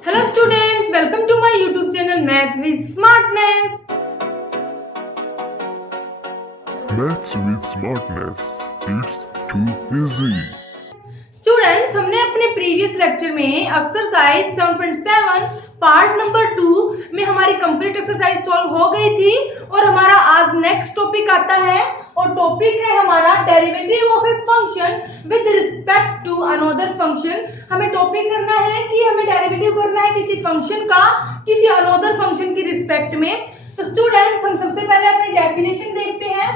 Hello students, welcome to my YouTube channel Math with Smartness. Maths with smartness. It's too easy. Students, हमने अपने previous lecture में exercise 7.7 part number 2 में हमारी complete exercise solve हो गई थी और हमारा आज नेक्स्ट टॉपिक आता है और टॉपिक है हमारा derivative of a function with respect to another function. हमें टॉपिक करना है कि हमें डेरिवेटिव करना है किसी फंक्शन का किसी अनदर फंक्शन की रिस्पेक्ट में। तो स्टूडेंट्स, हम सबसे पहले अपनी डेफिनेशन देखते हैं।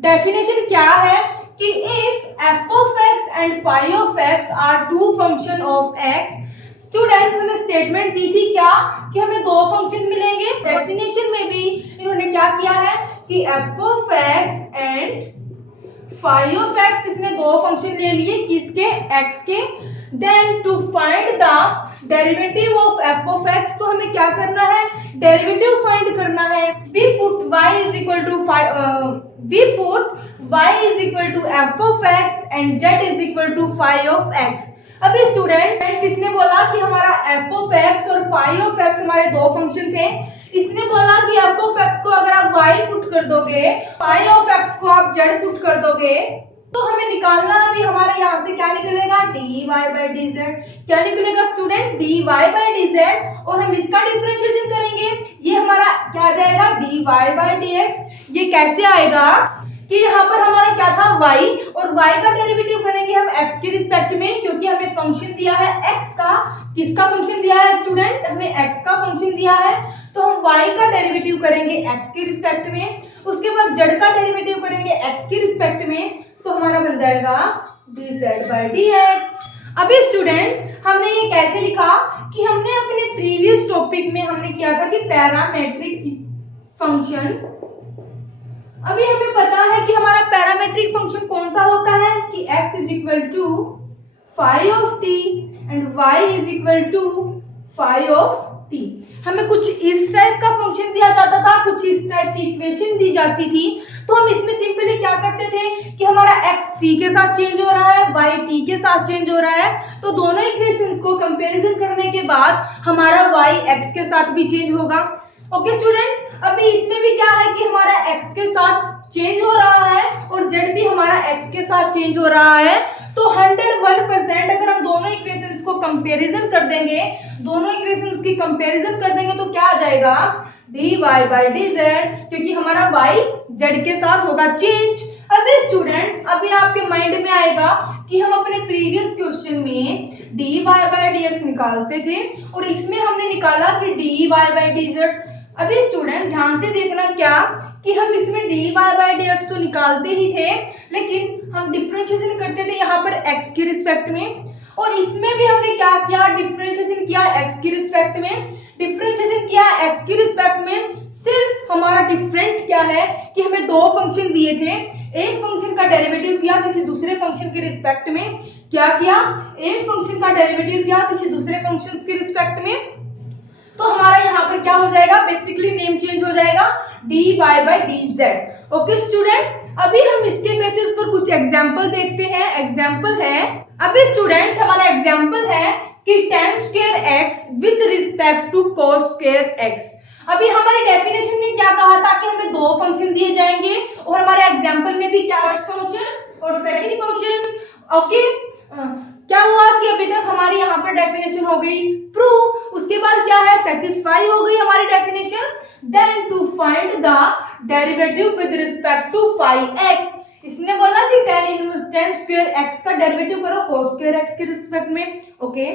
डेफिनेशन क्या है कि if f of x and phi of x are two function of x, students हमें स्टेटमेंट दी थी क्या कि हमें दो फंक्शन मिलेंगे। डेफिनेशन में भी इन्होंने क्या किया है कि f of x and phi of x, इसने दो फंक्शन ले लिए किसके, x के। Then to find the derivative of f of x, तो हमें क्या करना है, डेरिवेटिव फाइंड करना है। we put y is equal to y is equal to f of x and z is equal to phi of x। अभी student किसने बोला कि हमारा f of x और phi of x हमारे दो फंक्शन थे। इसने बोला कि f of x को अगर आप y पुट कर दोगे, phi of x को आप z पुट कर दोगे, तो हमें निकालना अभी हमारे यहाँ से क्या निकलेगा, dy by dz। क्या निकलेगा स्टूडेंट, dy by dz, और हम इसका डिफरेंशिएशन करेंगे, ये हमारा क्या आ जाएगा, dy by dx। ये कैसे आएगा कि यहाँ पर हमारा क्या था y, और y का डेरिवेटिव करेंगे हम x के रिस्पेक्ट में, क्योंकि हमें फंक्शन दिया है x का। किसका फंक्शन दिया है स्टूडेंट, हमें x का फंक्शन दिया है, तो हम y का डेरिवेटिव करेंगे x के रिस्पेक्ट में। उसके बाद z का डेरिवेटिव करेंगे x के रिस्पेक्ट में, तो हमारा बन जाएगा dz by dx। अभी स्टूडेंट हमने ये कैसे लिखा कि हमने अपने प्रीवियस टॉपिक में हमने किया था कि पैरामेट्रिक फंक्शन। अभी हमें पता है कि हमारा पैरामेट्रिक फंक्शन कौन सा होता है कि x is equal to phi of t and y is equal to phi of t। हमें कुछ इस टाइप का फंक्शन दिया जाता था, कुछ इस टाइप की इक्वेशन दी जाती थी, तो हम इसमें सिंपली क्या करते थे कि हमारा x t के साथ चेंज हो रहा है, y t के साथ चेंज हो रहा है, तो दोनों इक्वेशंस को कंपैरिजन करने के बाद हमारा y x के साथ भी चेंज होगा। ओके स्टूडेंट, अभी इसमें भी क्या है कि हमारा x के साथ चेंज हो रहा है और z भी हमारा x के साथ चेंज हो रहा है, तो 101% अगर हम दोनों इक्वेशंस को कंपैरिजन कर देंगे, दोनों इक्वेशंस की कंपैरिजन कर देंगे, तो क्या आ जाएगा dy by dz, क्योंकि हमारा y z के साथ होगा चेंज। अभी स्टूडेंट्स, अभी आपके माइंड में आएगा कि हम अपने प्रीवियस क्वेश्चन में dy by dx निकालते थे और इसमें हमने निकाला कि dy by dz। अभी स्टूडेंट ध्यान से देखना क्या कि हम इसमें dy by dx तो निकालते ही थे, लेकिन हम डिफरेंशिएशन करते थे यहाँ पर x के रिस्पेक्ट में, और इसमें भी हमने क्या किया, डिफरेंशिएशन किया x के रिस्पेक्ट में। डिफरेंशिएशन किया x के रिस्पेक्ट में, सिर्फ हमारा डिफरेंट क्या है कि हमें दो फंक्शन दिए थे, एक फंक्शन का डेरिवेटिव किया किसी दूसरे फंक्शन के रिस्पेक्ट में, क्या किया, एक फंक्शन का डेरिवेटिव किया किसी दूसरे फंक्शन के रिस्पेक्ट में, तो हमारा यहाँ पर क्या हो जाएगा, बेसिकली नेम चेंज हो जाएगा dy by dz। Okay student, अभी हम इसके बेसिस पर कुछ एग्जांपल देखते हैं। एग्जांपल है, अभी स्टूडेंट हमारा एग्जांपल है कि tan square x with respect to cos square x। अभी हमारी डेफिनेशन में क्या कहा था कि हमें दो फंक्शन दिए जाएंगे और हमारे एग्जांपल में भी क्या, फर्स्ट फंक्शन और सेकंड फंक्शन। ओके, क्या हुआ कि अभी तक हमारी यहाँ पर डेफिनेशन हो गई प्रूव, उसके बाद क्या है, सेटिस्फाई हो गई हमारी definition. Then to find the derivative with respect to phi x, इसने बोला कि tan square x का डेरिवेटिव करो cos square x के रिस्पेक्ट में। ओके,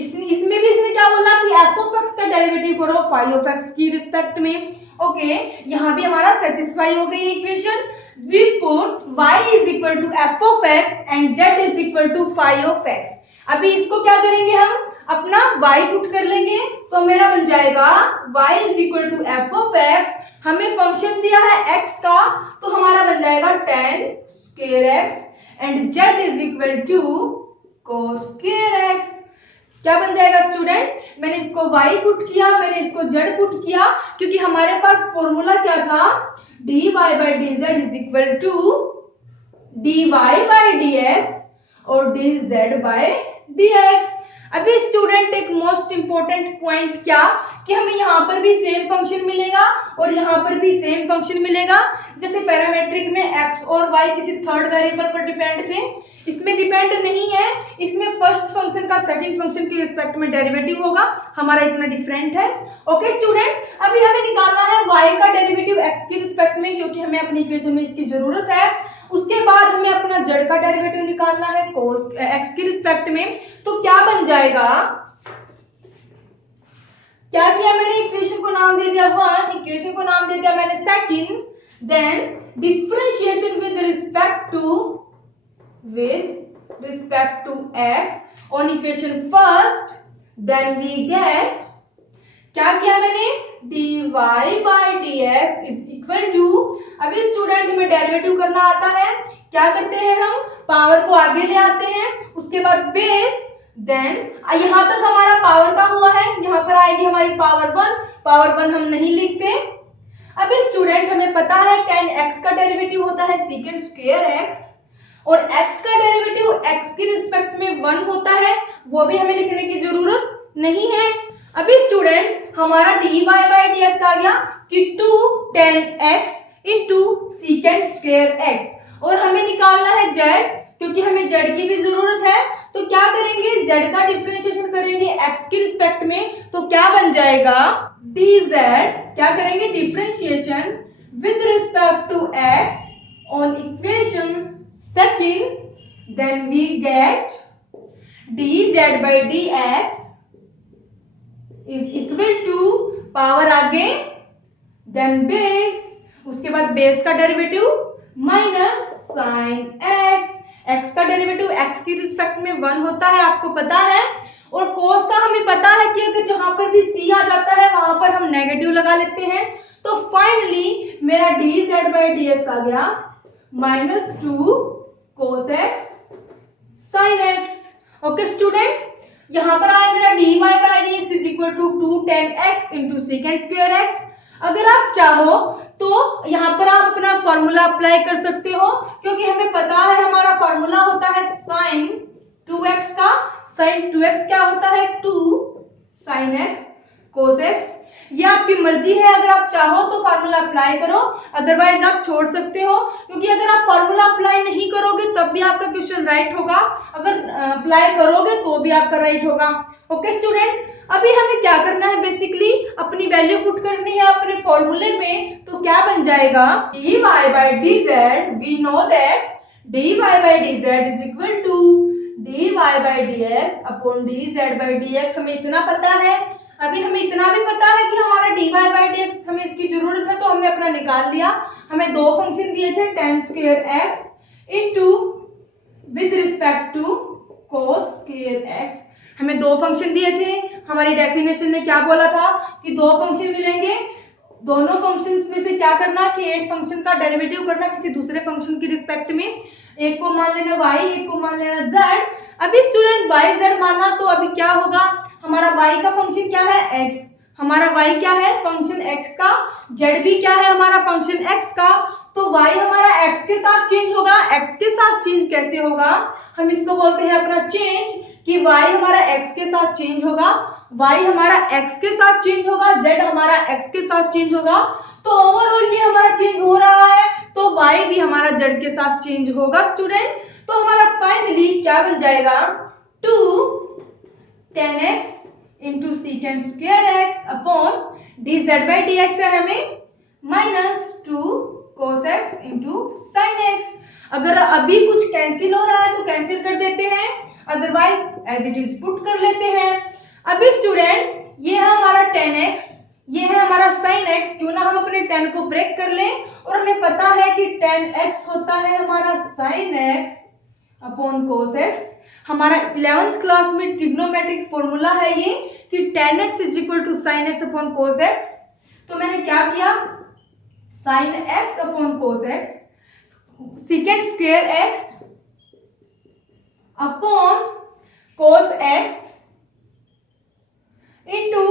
इसमें भी इसने क्या बोला कि f of x का डेरिवेटिव करो phi of x की रिस्पेक्ट में। ओके, यहाँ भी हमारा सेटिस्फाई हो गई equation. we put y is equal to f of x and z is equal to phi of x। अभी इसको क्या करेंगे, हम अपना y पुट कर लेंगे, तो मेरा बन जाएगा y is equal to f of x। हमें फंक्शन दिया है x का, तो हमारा बन जाएगा tan square x and z is equal to cos square x। क्या बन जाएगा स्टूडेंट, मैंने इसको y पुट किया, मैंने इसको z पुट किया, क्योंकि हमारे पास फॉर्मूला क्या था, dy by dz is equal to dy by dx और dz by dx। अभी स्टूडेंट एक मोस्ट इंपॉर्टेंट पॉइंट क्या कि हमें यहाँ पर भी सेम फंक्शन मिलेगा और यहाँ पर भी सेम फंक्शन मिलेगा। जैसे पैरामेट्रिक में x और y किसी थर्ड वेरिएबल पर डिपेंड थे, इसमें डिपेंड नहीं है। इसमें फर्स्ट फंक्शन का सेकंड फंक्शन के रिस्पेक्ट में डेरिवेटिव होगा, हमारा इतना डिफरेंट है। ओके स्टूडेंट, अभी हमें निकालना है y का डेरिवेटिव x के रिस्पेक्ट में, क्योंकि हमें अपनी इक्वेशन में इसकी जरूरत है। उसके बाद हमें अपना z का डेरिवेटिव निकालना है cos x के रिस्पेक्ट में। तो क्या बन जाएगा, क्या किया मैंने, इक्वेशन को नाम दे दिया 1, इक्वेशन को नाम दे दिया मैंने second, then differentiation with respect to x on equation first, then we get, क्या किया मैंने, dy by dx is equal to, अभी स्टूडेंट हमें डेरिवेटिव करना आता है, क्या करते हैं हम, पावर को आगे ले आते हैं, उसके बाद बेस, देन यहां तक हमारा पावर का हुआ है, यहां पर आएगी हमारी पावर 1 हम नहीं लिखते। अभी स्टूडेंट हमें पता है tan x का डेरिवेटिव होता है secant स्क्वायर x, और x का डेरिवेटिव x के रिस्पेक्ट में 1 होता है, वो भी हमें लिखने की जरूरत नहीं है। अभी स्टूडेंट हमारा dy by dx आ गया कि 2 tan x into secant square x, और हमें निकालना है z, क्योंकि हमें z की भी जरूरत है। तो क्या करेंगे, z का डिफरेंशिएशन करेंगे x के रिस्पेक्ट में, तो क्या बन जाएगा, dz, क्या करेंगे, differentiation with respect to x on equation second, then we get dz by dx is equal to power आगे, देन बेस, उसके बाद बेस का derivative minus sine x, x का डेरिवेटिव x के रिस्पेक्ट में 1 होता है, आपको पता है। और cos का हमें पता है कि अगर जहां पर भी c आ जाता है वहां पर हम नेगेटिव लगा लेते हैं। तो फाइनली मेरा dz by dx आ गया -2 cos x sin x। Okay student, यहां पर आया मेरा dy by dx is equal to 2 tan x into secant square x। अगर आप चाहो तो यहाँ पर आप अपना फॉर्मूला अप्लाई कर सकते हो, क्योंकि हमें पता है हमारा फॉर्मूला होता है sin 2x का, sin 2x क्या होता है, 2 sin x cos x। ये आपकी मर्जी है, अगर आप चाहो तो फॉर्मूला अप्लाई करो, अदरवाइज आप छोड़ सकते हो, क्योंकि अगर आप फॉर्मूला अप्लाई नहीं करोगे तब भी आपका क्वेश्चन राइट होगा, अगर अप्लाई करोगे तो भी आपका राइट होगा। ओके स्टूडेंट, अभी हमें क्या करना है, बेसिकली अपनी वैल्यू पुट करनी है अपने फॉर्मूले में। तो क्या बन जाएगा, dy by dz, we know that dy by dz is equal to dy by dx upon dz by dx। हमें इतना पता है, अभी हमें इतना भी पता है कि हमारा dy by dx हमें इसकी जरूरत है, तो हमने अपना निकाल लिया। हमें दो फंक्शन दिए थे, tan square x into with respect to cos square x, हमें दो फंक्शन दिए थे। हमारी डेफिनेशन ने क्या बोला था कि दो फंक्शन मिलेंगे, दोनों फंक्शन में से क्या करना कि एक फंक्शन का डेरिवेटिव करना किसी दूसरे फंक्शन के रिस्पेक्ट में, एक को मान लेना y, एक को मान लेना z। अभी स्टूडेंट y z माना तो अभी क्या होगा, हमारा y का फंक्शन क्या है x, हमारा y क्या है फंक्शन x का, z भी क्या है हमारा फंक्शन x का। तो y हमारा x के साथ चेंज होगा, x के साथ चेंज कैसे होगा, हम इसको बोलते हैं अपना चेंज, कि y हमारा x के साथ चेंज होगा, y हमारा x के साथ चेंज होगा, z हमारा x के साथ चेंज होगा। तो ओवरऑल ये हमारा चेंज हो रहा है, तो y भी हमारा z के साथ चेंज होगा स्टूडेंट। तो हमारा फाइनली क्या बन जाएगा, 2 tan x into secant square x upon dz by dx है हमें -2 cos x into sin x। अगर अभी कुछ कैंसिल हो रहा है तो कैंसिल कर देते हैं, otherwise as it is put कर लेते हैं। अभी स्टूडेंट ये है हमारा tan x, ये है हमारा sin x, क्यों ना हम अपने tan को ब्रेक कर लें, और हमें पता है कि tan x होता है हमारा sin x upon cos x। हमारा 11th क्लास में ट्रिग्नोमेट्रिक फॉर्मूला है ये कि tan x is equal to sin x upon cos x। तो मैंने क्या किया, sin x upon cos x secant square x upon cos x into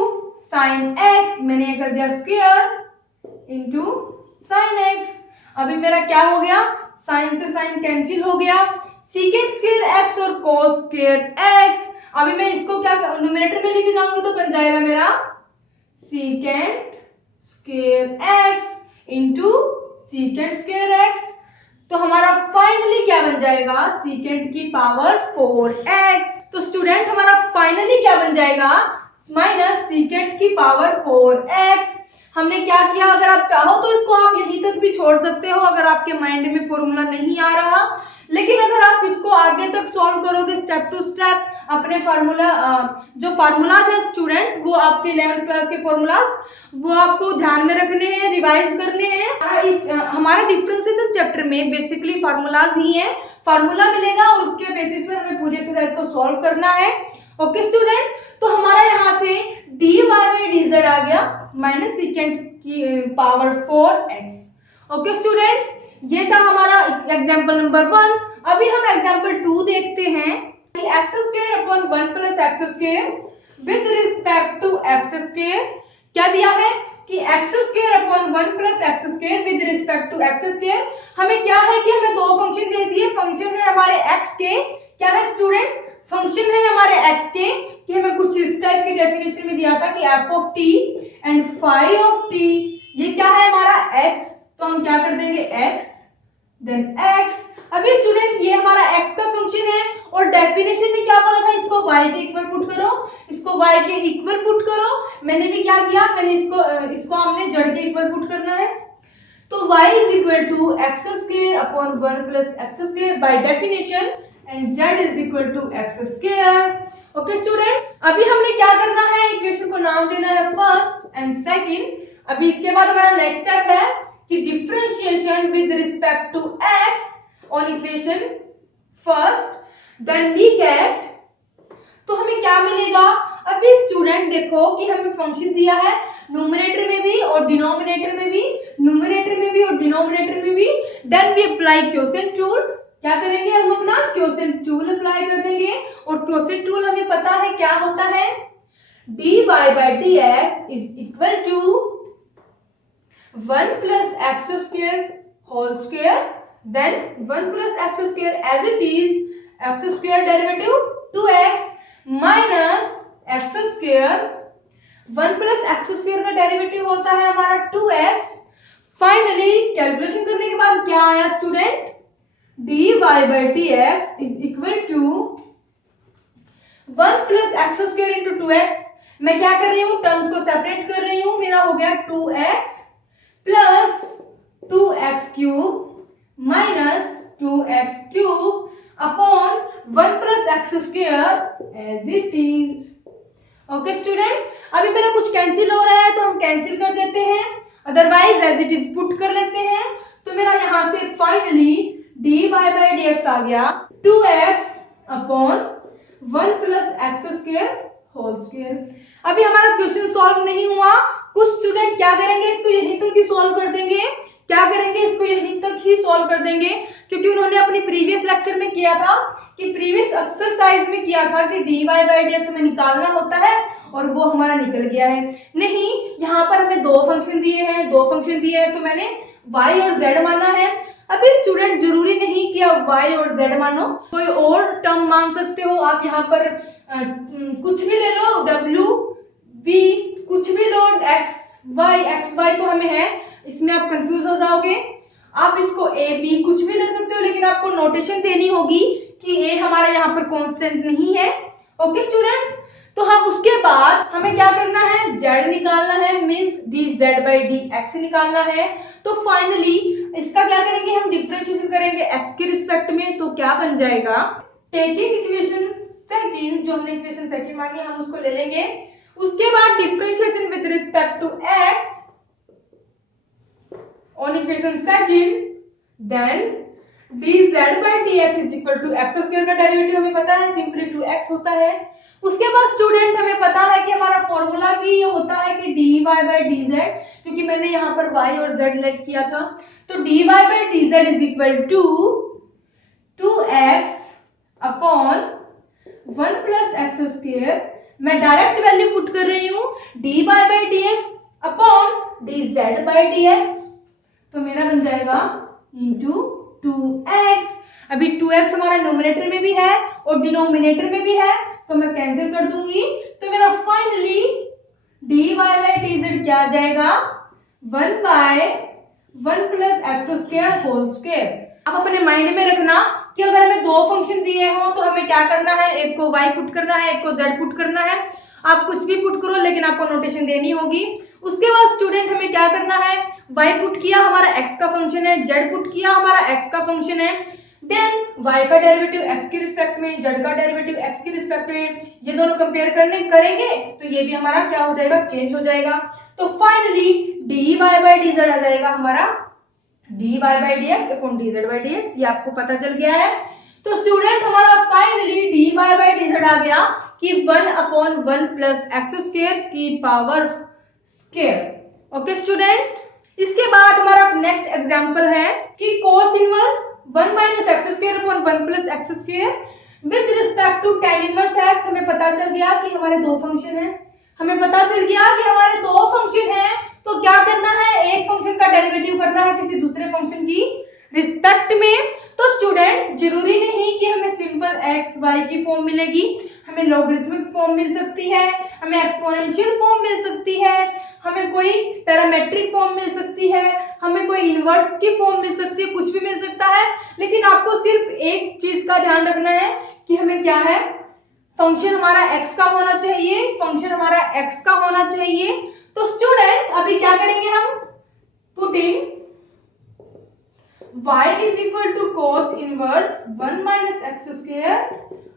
sin x, मैंने ये कर दिया स्क्वायर इंटू sin x। अभी मेरा क्या हो गया, sin से sin कैंसिल हो गया, secant स्क्वायर x और cos स्क्वायर x। अभी मैं इसको क्या न्यूमरेटर में लेके जाऊंगी तो बन जाएगा मेरा secant square x into secant square x. तो हमारा फाइनली क्या बन जाएगा, सीकेंट की पावर 4x। तो स्टूडेंट हमारा फाइनली क्या बन जाएगा, माइनस सीकेंट की पावर 4x। हमने क्या किया, अगर आप चाहो तो इसको आप यहीं तक भी छोड़ सकते हो अगर आपके माइंड में फॉर्मूला नहीं आ रहा, लेकिन अगर आप इसको आगे तक सॉल्व करोगे स्टेप टू स्टेप, अपने फार्मूला जो फार्मूलाज है स्टूडेंट, वो आपके 11th क्लास के फार्मूलाज वो आपको ध्यान में रखने हैं, रिवाइज करने हैं। हमारा डिफरेंशिएशन चैप्टर में बेसिकली फार्मूलाज ही है, फार्मूला मिलेगा और उसके बेसिस पर हमें पूरी एक्सरसाइज को सॉल्व करना है। ओके स्टूडेंट, तो हमारा यहाँ से dy बाई dz आ गया माइनस सीकेंट की पावर 4x। ओके स्टूडेंट, ये था हमारा एग्जाम्पल नंबर 1। अभी हम एग्जाम्पल 2 देखते हैं। X square upon 1 plus x square with respect to x square. क्या दिया है कि x square upon 1 plus x square with respect to x square. हमें क्या है कि हमें दो फंक्शन दे दिए, फंक्शन है हमारे एक्स के, क्या है स्टूडेंट, फंक्शन है हमारे एक्स के, कि हमें कुछ इस टाइप के डेफिनेशन में दिया था कि f of t and phi of t, ये क्या है हमारा एक्स, तो हम क्या कर देंगे एक्स देन एक्स। अभी स्टूडेंट ये हमारा x का फंक्शन है और डेफिनेशन में क्या बोला था, इसको y के इक्वल पुट करो, इसको y के इक्वल पुट करो। मैंने भी क्या किया, मैंने इसको हमने जड़ के इक्वल पुट करना है। तो y is equal to x square upon 1 plus x square by definition and z is equal to x square. Okay student, अभी हमने क्या करना है, इक्वेशन को नाम देना है फर्स्ट एंड सेकंड। अभी इसके बाद हमारा नेक्स्ट स्टेप है कि differentiation with respect to x on equation first, then we get, तो हमें क्या मिलेगा। अभी स्टूडेंट देखो कि हमें फंक्शन दिया है न्यूमरेटर में भी और डिनोमिनेटर में भी, न्यूमरेटर में भी और डिनोमिनेटर में भी। Then we apply quotient rule. क्या करेंगे, हम अपना क्वोशिएंट रूल अप्लाई कर देंगे और क्वोशिएंट रूल हमें पता है क्या होता है, dy by dx is equal to 1 plus x square whole square, then 1 plus x square as it is, x square derivative 2x minus x square, 1 plus x square का डेरिवेटिव होता है हमारा 2x। फाइनली कैलकुलेशन करने के बाद क्या आया student, dy by dx is equal to 1 plus x square into 2x। मैं क्या कर रही हूँ, टर्म्स को सेपरेट कर रही हूँ, मेरा हो गया 2x plus 2x cube minus 2x cube upon 1 plus x square as it is. Okay student, अभी मेरा कुछ कैंसिल हो रहा है तो हम कैंसिल कर देते हैं, otherwise as it is put कर लेते हैं। तो मेरा यहाँ से फाइनली dy by dx आ गया 2x upon 1 plus x square whole square. अभी हमारा क्वेश्चन सॉल्व नहीं हुआ, कुछ स्टूडेंट क्या करेंगे, इसको यहीं तक ही सॉल्व कर देंगे, क्या करेंगे, इसको यहीं तक ही सॉल्व कर देंगे, क्योंकि उन्होंने अपनी प्रीवियस लेक्चर में किया था कि प्रीवियस एक्सरसाइज में किया था कि dy by dx में निकालना होता है और वो हमारा निकल गया है। नहीं, यहाँ पर हमें दो फंक्शन दिए हैं तो मैंने y और z माना है। अभी स्टूडेंट जरूरी नहीं कि आप y और z मानो, कोई और टर्म मान सकते हो आप, यहाँ पर कुछ भी ले लो, w v कुछ भी लो, x y तो हमें है, इसमें आप कंफ्यूज हो जाओगे। आप इसको a b कुछ भी ले सकते हो, लेकिन आपको नोटेशन देनी होगी कि a हमारा यहाँ पर कांस्टेंट नहीं है। ओके स्टूडेंट, तो हम उसके बाद हमें क्या करना है, z निकालना है, मींस dz by dx निकालना है। तो फाइनली इसका क्या करेंगे, हम डिफरेंशिएशन करेंगे x के रिस्पेक्ट में, तो क्या बन जाएगा, टेकिंग इक्वेशन सेकंड, जो हमने इक्वेशन सेकंड मांगी हम उसको ले लेंगे। उसके बाद differentiation with respect to x on equation second, then dz by dx is equal to x square का डेरिवेटिव हमें पता है, सिंपली 2x होता है। उसके बाद स्टूडेंट हमें पता है कि हमारा फॉर्मूला भी होता है कि dy by dz, क्योंकि मैंने यहाँ पर y और z लेट किया था, तो dy by dz is equal to 2x upon 1 plus x square। मैं डायरेक्ट वैल्यू पुट कर रही हूँ, dy by dx upon dz by dx, तो मेरा बन जाएगा इंटू 2x। अभी 2x हमारा न्यूमरेटर में भी है और डिनोमिनेटर में भी है, तो मैं कैंसिल कर दूंगी, तो मेरा फाइनली dy बाय dz क्या आ जाएगा 1/1 plus x square whole square. आप अपने माइंड में रखना कि अगर हमें दो फंक्शन दिए हो तो हमें क्या करना है, एक को y पुट करना है, एक को z पुट करना है। आप कुछ भी पुट करो लेकिन आपको नोटेशन देनी होगी। उसके बाद स्टूडेंट हमें क्या करना है, y पुट किया हमारा x का फंक्शन है, z पुट किया हमारा x का फंक्शन है, देन y का डेरिवेटिव x के रिस्पेक्ट में, z का डेरिवेटिव x के रिस्पेक्ट में, ये दोनों कंपेयर करेंगे तो ये भी हमारा क्या हो जाएगा, चेंज हो जाएगा। तो फाइनली dy बाय dz आ जाएगा हमारा dy by dx upon dz by dx। ये आपको पता चल गया है। तो स्टूडेंट हमारा फाइनली dy बाय dz आ गया कि 1/1 प्लस एक्स स्क्वायर की पावर स्क्वायर। ओके स्टूडेंट, इसके बाद हमारा नेक्स्ट एग्जांपल है कि cos inverse 1 minus x square upon 1 plus x square with respect to tan inverse x। हमें पता चल गया कि हमारे दो फंक्शन हैं, हमें पता चल गया कि हमारे दो फंक्शन हैं, तो क्या करना है, एक फंक्शन का डेरिवेटिव करना है किसी दूसरे फंक्शन की रिस्पेक्ट में। तो स्टूडेंट जरूरी नहीं कि हमें सिंपल एक्स वाई की फॉर्म मिलेगी, हमें लॉगरिथमिक फॉर्म मिल सकती है, हमें एक्सपोनेंशियल फॉर्म मिल सकती है, हमें कोई पैरामेट्रिक फॉर्म मिल सकती है, हमें कोई इनवर्स की फॉर्म मिल सकती है, कुछ भी मिल सकता है। लेकिन आपको सिर्फ एक चीज का ध्यान रखना है कि हमें क्या है, फंक्शन हमारा x का होना चाहिए, फंक्शन हमारा x का होना चाहिए। तो स्टूडेंट अभी क्या करेंगे हम, putting y is equal to cos inverse 1 minus x square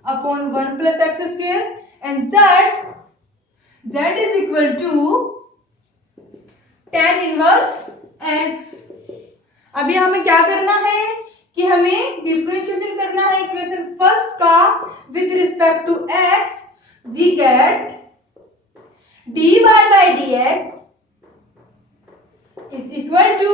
upon 1 plus x square and z is equal to tan inverse x। अभी हमें क्या करना है कि हमें डिफरेंशिएशन करना है इक्वेशन फर्स्ट का with respect to x। We get dy by dx is equal to,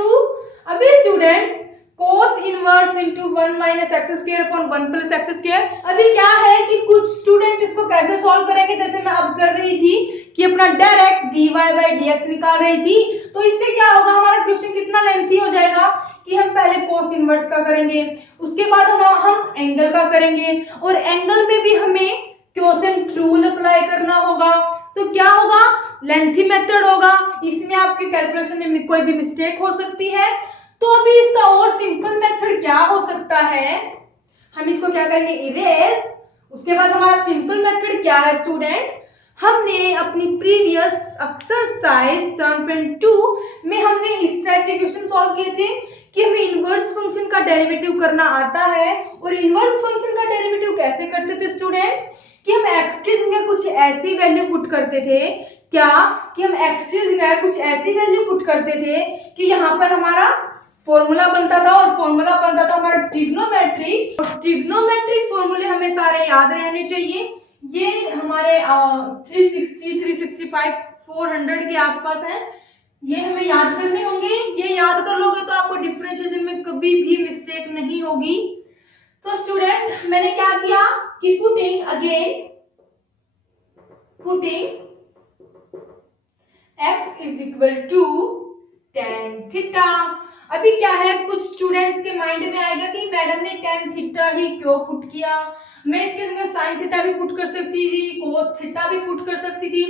अभी student cos inverse into 1 minus x square upon 1 plus x square। अभी क्या है कि कुछ स्टूडेंट इसको कैसे सॉल्व करेंगे, जैसे मैं अब कर रही थी कि अपना डायरेक्ट dy by dx निकाल रही थी। तो इससे क्या होगा, हमारा क्वेश्चन कितना लेंथी हो जाएगा कि हम पहले cos इनवर्स का करेंगे, उसके बाद हम एंगल का करेंगे, और एंगल में भी हमें क्वोशेंट रूल अप्लाई करना होगा। तो क्या होगा, लेंथी मेथड होगा, इसमें आपके कैलकुलेशन में कोई भी मिस्टेक हो सकती है। तो अभी इसका और सिंपल मेथड क्या हो सकता है, हम इसको क्या करेंगे, इरेज। उसके बाद हमारा सिंपल मेथड क्या है स्टूडेंट, हमने अपनी प्रीवियस एक्सरसाइज 7.2 में हमने इस टाइप के क्वेश्चन सॉल्व किए थे कि हमें इनवर्स फंक्शन का डेरिवेटिव करना आता है। और इनवर्स फंक्शन का डेरिवेटिव कैसे करते थे स्टूडेंट, कि हम x की जगह कुछ ऐसी वैल्यू पुट करते थे, क्या कि हम x की जगह कुछ ऐसी वैल्यू पुट करते थे कि यहाँ पर हमारा फॉर्मूला बनता था, और फॉर्मूला बनता था हमारा ट्रिग्नोमेट्रिक। और ट्रिग्नोमेट्रिक फॉर्मूले हमें सारे याद रहने चाहिए। ये हमारे 360, 365, 400 के आसपास है, ये हमें याद करने होंगे। ये याद कर लोगे तो आपको डिफरेंशिएशन में कभी भी मिस्टेक नहीं होगी। तो स्टूडेंट मैंने क्या किया कि putting x is equal to tan theta. अभी क्या है, कुछ स्टूडेंट्स के माइंड में आएगा कि मैडम ने tan थीटा ही क्यों पुट किया, मैं इसके जगह sin थीटा भी पुट कर सकती थी, cos थीटा भी पुट कर सकती थी,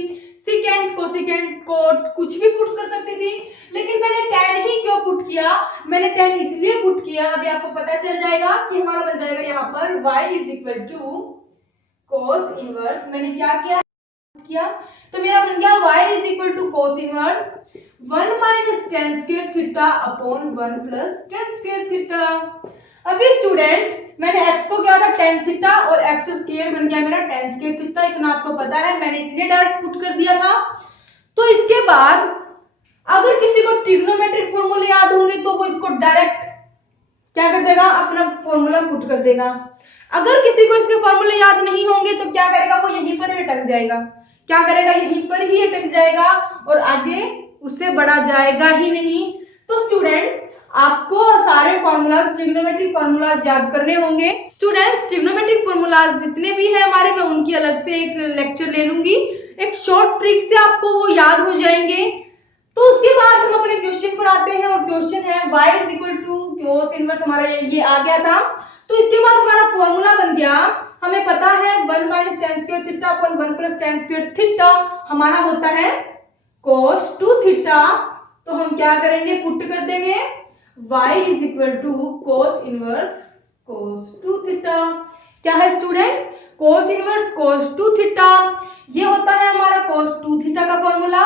सिकेंट, कोसिकेंट, कोट कुछ भी पुट कर सकती थी, लेकिन मैंने tan ही क्यों पुट किया, मैंने tan इसलिए पुट किया, अभी आपको पता चल जाएगा कि हमारा बन जाएगा यहाँ पर y is equal to cos inverse. मैंने क्या किया, तो मेरा बन गया y is equal to cos inverse 1 minus tan square theta upon 1 plus tan square theta. अभी स्टूडेंट मैंने x को क्या था tan थीटा, और x स्क्वायर बन गया मेरा tan स्क्वायर थीटा, इतना आपको पता है, मैंने इसलिए डायरेक्ट पुट कर दिया था। तो इसके बाद अगर किसी को ट्रिग्नोमेट्रिक फॉर्मूले याद होंगे तो वो इसको डायरेक्ट क्या कर देगा, अपना फॉर्मूला पुट कर देगा। अगर किसी को इसके फॉर्मूले याद नहीं होंगे तो क्या करेगा, वो यहीं पर ही अटक जाएगा, क्या करेगा, यहीं पर ही अटक जाएगा और आगे उससे बढ़ा जाएगा ही नहीं। तो स्टूडेंट आपको सारे फॉर्मूलाज, ट्रिग्नोमेट्रिक फॉर्मूलाज याद करने होंगे। स्टूडेंट्स ट्रिग्नोमेट्रिक फॉर्मूलाज जितने भी हैं हमारे, मैं उनकी अलग से एक लेक्चर ले लूंगी, एक शॉर्ट ट्रिक से आपको वो याद हो जाएंगे। तो उसके बाद हम अपने क्वेश्चन पर आते हैं, और क्वेश्चन है y is equal to cos inverse, हमारा ये आ गया था। तो इसके बाद हमारा फॉर्मूला बन गया, हमें पता है 1 माइनस tan स्क्वायर थीटा अपन 1 प्लस tan स्क्वायर थीटा हमारा होता है cos 2 थीटा। तो हम क्या करेंगे, पुट कर देंगे y is equal to cos inverse cos 2 theta. क्या है student, cos inverse cos 2 theta. ये होता है हमारा cos 2 थीटा का फॉर्मूला।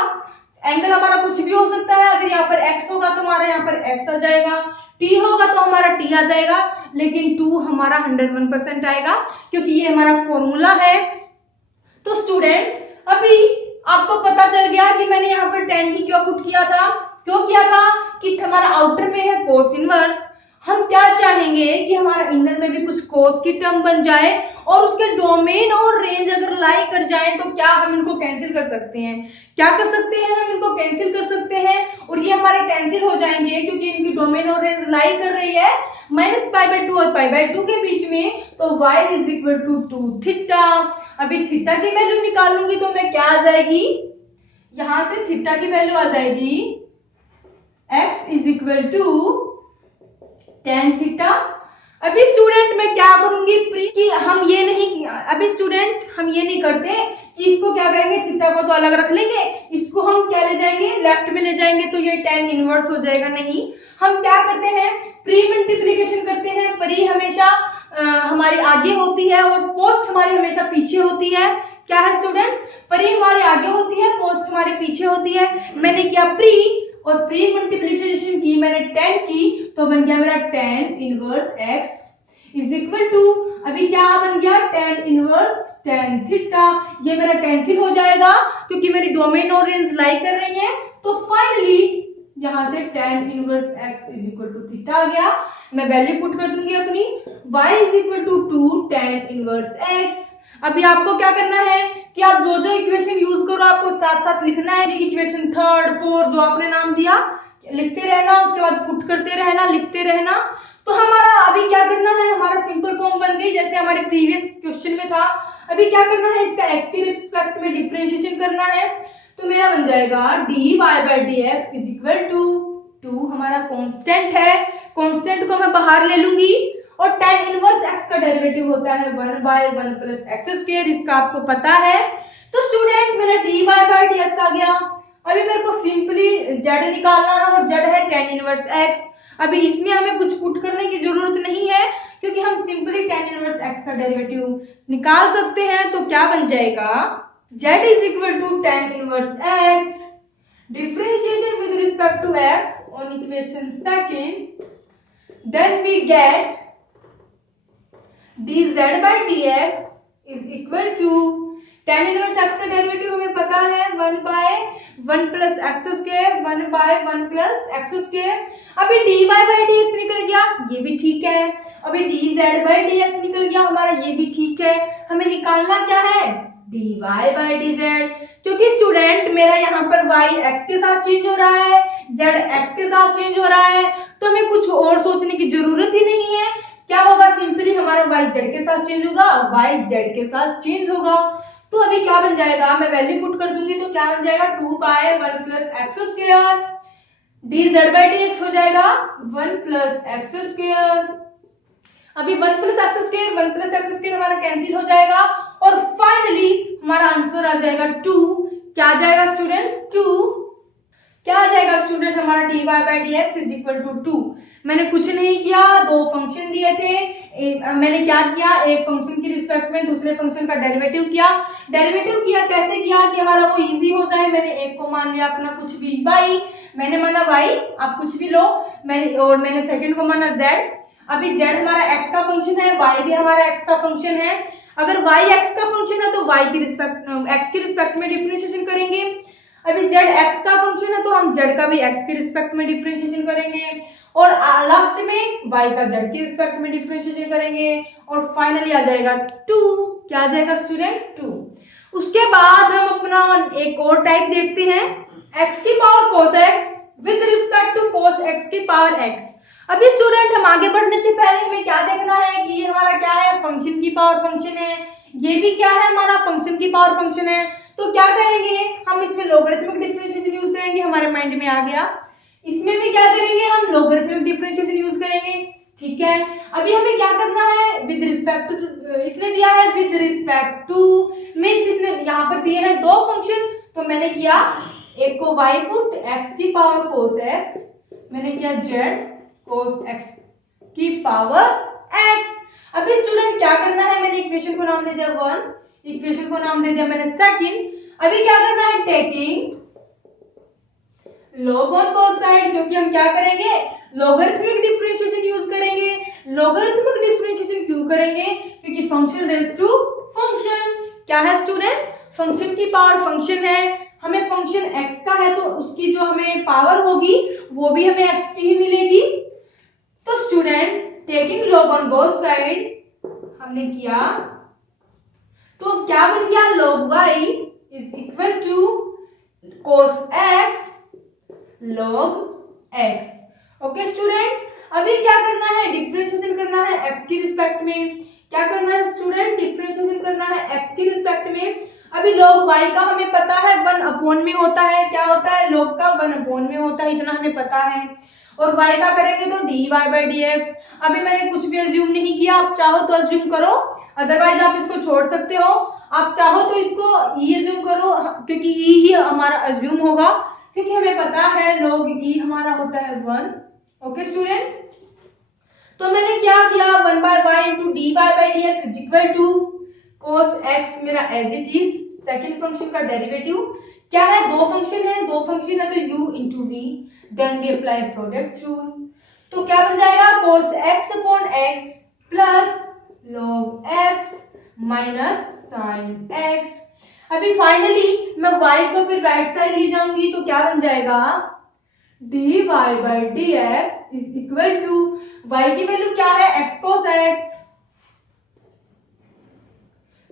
एंगल हमारा कुछ भी हो सकता है, अगर यहाँ पर x होगा तो हमारा यहाँ पर x आ जाएगा, t होगा तो हमारा t आ जाएगा, लेकिन 2 हमारा 101% आएगा क्योंकि ये हमारा फॉर्मूला है। तो स्टूडेंट अभी आपको पता चल गया कि मैंने यहाँ पर tan ही क्यों पुट किया था, कि हमारा आउटर में है cos इनवर्स, हम क्या चाहेंगे कि हमारा इनर में भी कुछ cos की टर्म बन जाए और उसके डोमेन और रेंज अगर लाई कर जाए तो क्या हम इनको कैंसिल कर सकते हैं, क्या कर सकते हैं, हम इनको कैंसिल कर सकते हैं और ये हमारे कैंसिल हो जाएंगे क्योंकि इनकी डोमेन और रेंज लाई कर रही है -π/2 और π/2 के बीच में। तो y is equal to 2 theta. अभी थीटा की वैल्यू निकालूंगी तो मैं क्या आ जाएगी, यहां से थीटा की वैल्यू आ जाएगी x is equal to tan theta. अभी स्टूडेंट मैं क्या करूंगी कि हम ये नहीं करते कि इसको क्या करेंगे, थीटा को तो अलग रख लेंगे, इसको हम क्या ले जाएंगे, लेफ्ट में ले जाएंगे तो ये tan इनवर्स हो जाएगा। नहीं, हम क्या करते हैं, प्री मल्टीप्लिकेशन करते हैं। प्री हमेशा हमारी आगे होती है और पोस्ट हमारी हमेशा पीछे होती है। क्या है स्टूडेंट, प्री हमारे आगे होती है, पोस्ट हमारे पीछे होती है। मैंने किया प्री और प्री मल्टीप्लिकेशन की मैंने tan की, तो बन गया मेरा tan inverse x is equal to, अभी क्या बन गया, tan इनवर्स tan थीटा। ये मेरा कैंसिल हो जाएगा क्योंकि मेरी डोमेन और रेंज लाई कर रही है। तो फाइनली यहां से tan inverse x is equal to theta आ गया। मैं वैल्यू पुट कर दूंगी अपनी, y is equal to 2 tan inverse x। अभी आपको क्या करना है कि आप जो जो इक्वेशन यूज करो आपको साथ साथ लिखना है। इक्वेशन 3rd 4th जो आपने नाम दिया लिखते रहना, उसके बाद पुट करते रहना, लिखते रहना। तो हमारा अभी क्या करना है, हमारा सिंपल फॉर्म बन गई जैसे हमारे प्रीवियस क्वेश्चन में था। अभी क्या करना है, इसका x के रिस्पेक्ट में डिफरेंशिएशन करना है। तो मेरा बन जाएगा dy/dx इज इक्वल टू 2 हमारा कांस्टेंट है, कांस्टेंट को मैं बाहर ले लूंगी और tan इनवर्स x का डेरिवेटिव होता है 1/1 प्लस एक्स स्क्वायर, इसका आपको पता है। तो स्टूडेंट मेरा dy/dx आ गया। अभी मेरे को सिंपली z निकालना है और z है tan इनवर्स x। अभी इसमें हमें कुछ पुट करने की जरूरत नहीं है क्योंकि हम सिंपली tan इनवर्स x का डेरिवेटिव निकाल सकते हैं। तो क्या बन जाएगा, z is equal to tan inverse x, differentiation with respect to x on equation second, then we get dz/dx is equal to tan inverse x का डेरिवेटिव हमें पता है 1/1 plus x square 1/1 plus x square. अभी dy/dx निकल गया, ये भी ठीक है। अभी dz/dx निकल गया हमारा, ये भी ठीक है। हमें निकालना क्या है, dy/dz, क्योंकि स्टूडेंट मेरा यहाँ पर y x के साथ चेंज हो रहा है, z x के साथ चेंज हो रहा है, तो हमें कुछ और सोचने की जरूरत ही नहीं है। क्या होगा, सिंपली हमारा y z के साथ चेंज होगा, y z के साथ चेंज होगा। तो अभी क्या बन जाएगा, मैं वैल्यू पुट कर दूंगी तो क्या बन जाएगा 2/1 प्लस एक्स स्क्वायर, dz/dx हो जाएगा 1 प्लस एक्स स्क्वायर। अभी 1 प्लस एक्स स्क्वायर हमारा कैंसिल हो जाएगा और फाइनली हमारा आंसर आ जाएगा 2। क्या आ जाएगा स्टूडेंट, 2। क्या आ जाएगा स्टूडेंट हमारा dy/dx इज इक्वल टू 2। मैंने कुछ नहीं किया, दो फंक्शन दिए थे, मैंने क्या किया, एक फंक्शन की रिस्पेक्ट में दूसरे फंक्शन का डेरिवेटिव किया। कैसे किया कि हमारा वो इजी हो जाए। मैंने एक को मान लिया अपना कुछ भी y, मैंने माना y, आप कुछ भी लो, मैंने सेकंड को माना z। अभी z हमारा x का फंक्शन है, y भी हमारा x का फंक्शन है। अगर y x का फंक्शन है तो x की रिस्पेक्ट में डिफरेंशिएशन करेंगे। अभी z x का फंक्शन है तो हम z का भी x की रिस्पेक्ट में डिफरेंशिएशन करेंगे और लास्ट में y का z की रिस्पेक्ट में डिफरेंशिएशन करेंगे और फाइनली आ जाएगा 2। क्या आ जाएगा स्टूडेंट, 2। उसके बाद हम अपना एक और टाइप देखते हैं, x की power cos x with respect to cos x की पावर x। अभी स्टूडेंट हम आगे बढ़ने से पहले हमें क्या देखना है कि ये हमारा क्या है, फंक्शन की पावर फंक्शन है, ये भी क्या है हमारा फंक्शन की पावर फंक्शन है। तो क्या करेंगे, हम इसमें लॉगरिथमिक डिफरेंशिएशन यूज करेंगे, हमारे माइंड में आ गया। इसमें भी क्या करेंगे, हम लॉगरिथमिक डिफरेंशिएशन यूज करेंगे। ठीक है, अभी हमें क्या करना है विद रिस्पेक्ट टू, इसने दिया है विद रिस्पेक्ट टू, मींस इसने यहाँ पर दिए हैं दो फंक्शन, तो मैंने किया एक को y पुट x की पावर cos x, मैंने किया z cos x की पावर x। अभी स्टूडेंट क्या करना है, मैंने इक्वेशन को नाम दे दिया 1, इक्वेशन को नाम दे दिया मैंने सेकंड। अभी क्या करना है, taking log on both side, क्योंकि हम क्या करेंगे लॉगरिथमिक डिफरेंशिएशन यूज करेंगे। लॉगरिथमिक डिफरेंशिएशन क्यों करेंगे, क्योंकि फंक्शन रेज टू फंक्शन क्या है स्टूडेंट, फंक्शन की पावर फंक्शन है, हमें फंक्शन x का है तो उसकी जो हमें पावर होगी वो भी हमें x की ही मिलेगी। तो student taking log on both side हमने किया, तो क्या बन गया log y is equal to cos x log x। Okay student, अभी क्या करना है, डिफरेंशिएशन करना है x की रिस्पेक्ट में। क्या करना है स्टूडेंट, डिफरेंशिएशन करना है x की रिस्पेक्ट में। अभी log y का हमें पता है 1 अपॉन में होता है, क्या होता है log का 1 अपॉन में होता है, इतना हमें पता है। और y का करेंगे तो dy by dx। अभी मैंने कुछ भी अज्यूम नहीं किया, आप चाहो तो अज्यूम करो, अदरवाइज आप इसको छोड़ सकते हो। आप चाहो तो इसको e अज्यूम करो, क्योंकि e ही हमारा अज्यूम होगा, क्योंकि हमें पता है log e हमारा होता है 1। ओके स्टूडेंट, तो मैंने क्या किया 1 by y into dy by dx is equal to cos x मेरा as it is, second function का डेरिवेटिव क्या है, दो फंक्शन है तो u into v, then we apply product rule. तो क्या बन जाएगा cos x upon x plus log x minus sin x। अभी फाइनली मैं y को फिर राइट साइड ले जाऊंगी तो क्या बन जाएगा dy by dx is equal to, y की वैल्यू क्या है x cos x,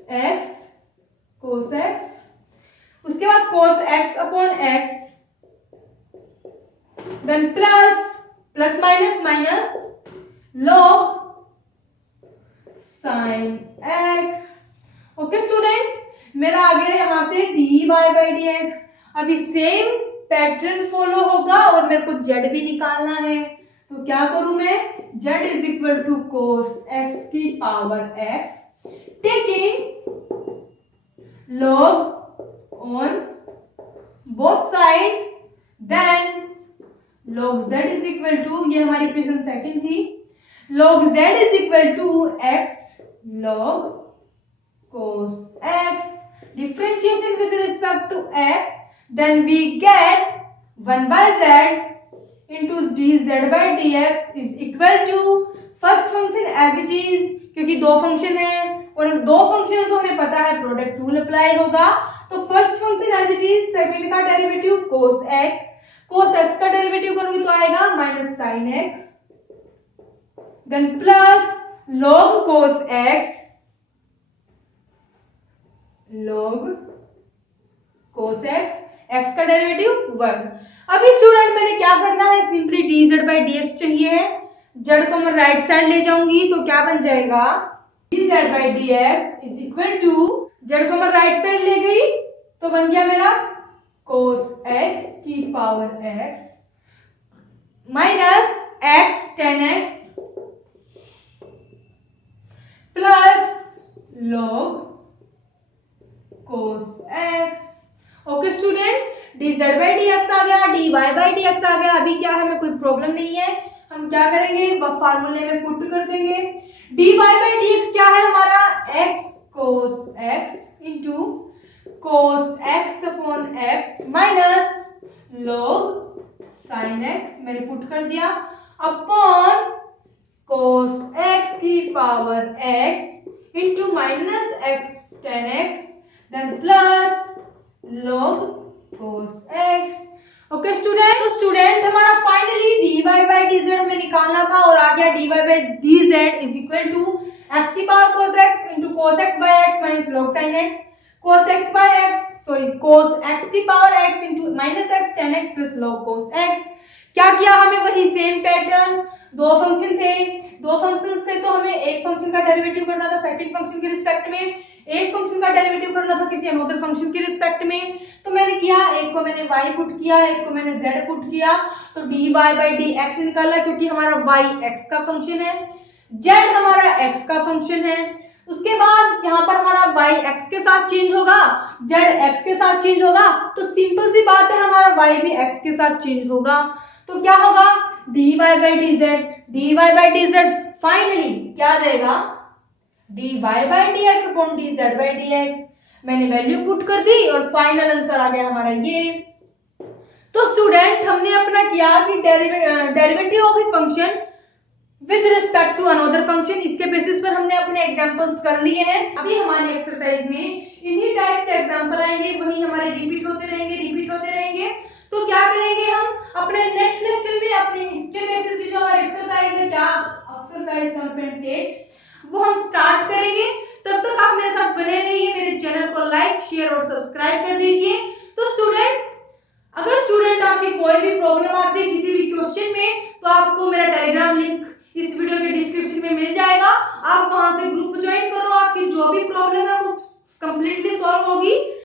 x cos x, उसके बाद cos x upon x, then plus minus minus log sin x। Okay student, मेरा आ गया यहाँ से dy by dx। अभी सेम पैटर्न फॉलो होगा और मेरे को z भी निकालना है, तो क्या करूं मैं, z is equal to cos x की power x, taking log on both side, then log z is equal to, ये हमारी इक्वेशन सेकंड थी, log z is equal to x log cos x, differentiation with respect to x, then we get 1 by z into dz by dx is equal to first function as it is, क्योंकि दो function है और दो function है तो हमें पता है प्रोडक्ट रूल अप्लाई होगा। तो first function as it is, second का डेरिवेटिव cos x का डेरिवेटिव करूंगी तो आएगा minus sin x, then plus log cos x log cos x, x का डेरिवेटिव 1। अभी स्टूडेंट मैंने क्या करना है, सिंपली dz by dx चाहिए है, z को मैं राइट साइड ले जाऊंगी तो क्या बन जाएगा dz by dx is equal to, z को मैं राइट साइड ले गई तो बन गया मेरा cos x की power x minus x tan x plus log cos x। Okay student, dz by dx आ गया, dy by dx आ गया। अभी क्या हमें कोई प्रॉब्लम नहीं है, हम क्या करेंगे फार्मूले में पुट कर देंगे। dy by dx क्या है हमारा x cos x into cos x upon x minus log sin x, मैंने पुट कर दिया, अपॉन cos x की power x into minus x tan x, then plus log cos x। Okay student, तो student हमारा finally dy by dz हमें निकालना था और आ गया dy by dz is equal to x की power cos x into cos x by x minus log sin x, cos x की power x into minus x tan x plus log cos x। क्या किया हमें, वही same pattern, दो function थे तो हमें एक फंक्शन का डेरिवेटिव करना था सेकंड फंक्शन के रिस्पेक्ट में, एक फंक्शन का डेरिवेटिव करना था किसी अनदर फंक्शन के रिस्पेक्ट में, तो मैंने किया, एक को मैंने y पुट किया, एक को मैंने z पुट किया, तो dy by dx निकाला क्योंकि हमारा y x का फंक्शन है, z हमारा x का फंक्शन है। उसके बाद यहाँ पर हमारा y x के साथ चेंज होगा, z x के साथ चेंज होगा, तो सिंपल सी बात है हमारा y भी x के साथ चेंज होगा, तो क्या होगा dy by dz फाइनली क्या आ जाएगा dy by dx upon dz by dx। मैंने वैल्यू पुट कर दी और फाइनल आंसर आ गया हमारा ये। तो स्टूडेंट हमने अपना किया कि derivative of a function with respect to another function, इसके बेसिस पर हमने अपने एग्जांपल्स कर लिए हैं। अभी हमारी एक्सरसाइज में इन्हीं टाइप से एग्जांपल आएंगे, वही हमारे रिपीट होते रहेंगे। तो क्या करेंगे हम अपने नेक्स्ट लेक्चर में अपने इसके बेसिस की जो हमारी एक्सरसाइज है, क्या एक्सरसाइज 1.8 वो हम स्टार्ट करेंगे। तब तक आप मेरे साथ बने रहिए, मेरे चैनल को लाइक शेयर और सब्सक्राइब कर दीजिए। तो स्टूडेंट आपकी कोई भी प्रॉब्लम आती है किसी भी क्वेश्चन में, तो आपको मेरा टेलीग्राम लिंक इस वीडियो के डिस्क्रिप्शन में मिल जाएगा, आप वहां से ग्रुप ज्वाइन करो, आपकी जो भी प्रॉब्लम है वो कंप्लीटली सॉल्व होगी।